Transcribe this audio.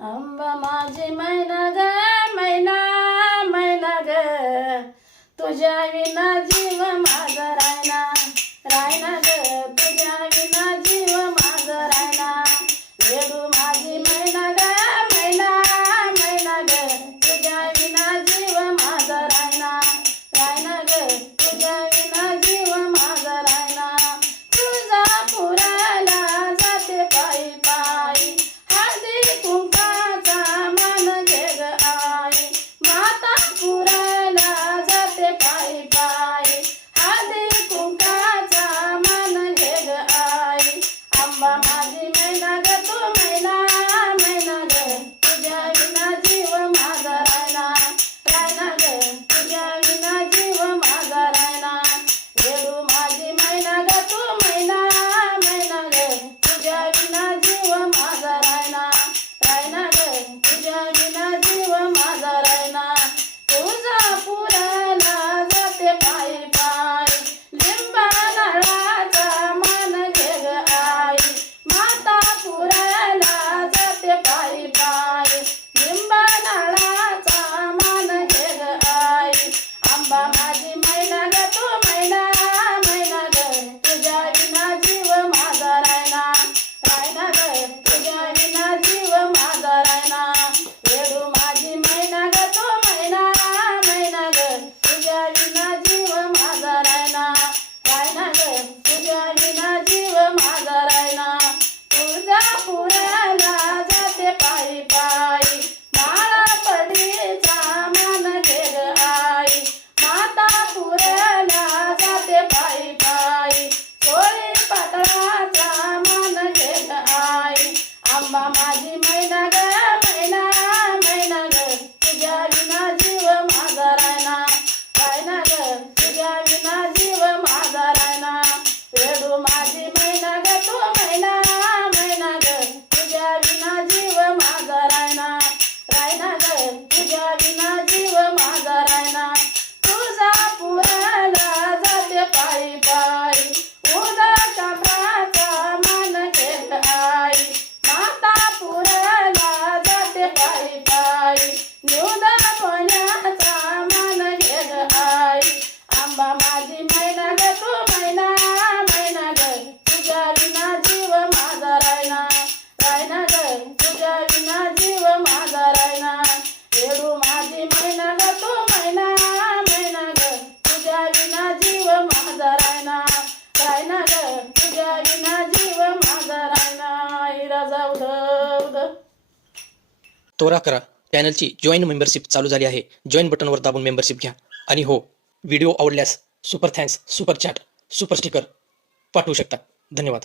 अंबा माझी मैना ग मैना मैना ग. तुझ्या विना जीव माझा रायना रायना ग. तुझ्या विना माझी मैना ग तू मैना ग. तुझ्या विना जीव माझा रायना. रायना ग तुझ्या विना जीव माझा रायना. वेडू माझी मैना ग तू मैना मैना ग. तुझ्या विना जीव माझा रायना. रायना ग तुझ्या विना I'm not. त्वरा करा. चॅनलची जॉईन मेंबरशिप चालू झाली आहे. जॉईन बटनवर दाबून मेंबरशिप घ्या. आणि हो व्हिडिओ आवडल्यास super thanks super chat super sticker पाठवू शकता. धन्यवाद.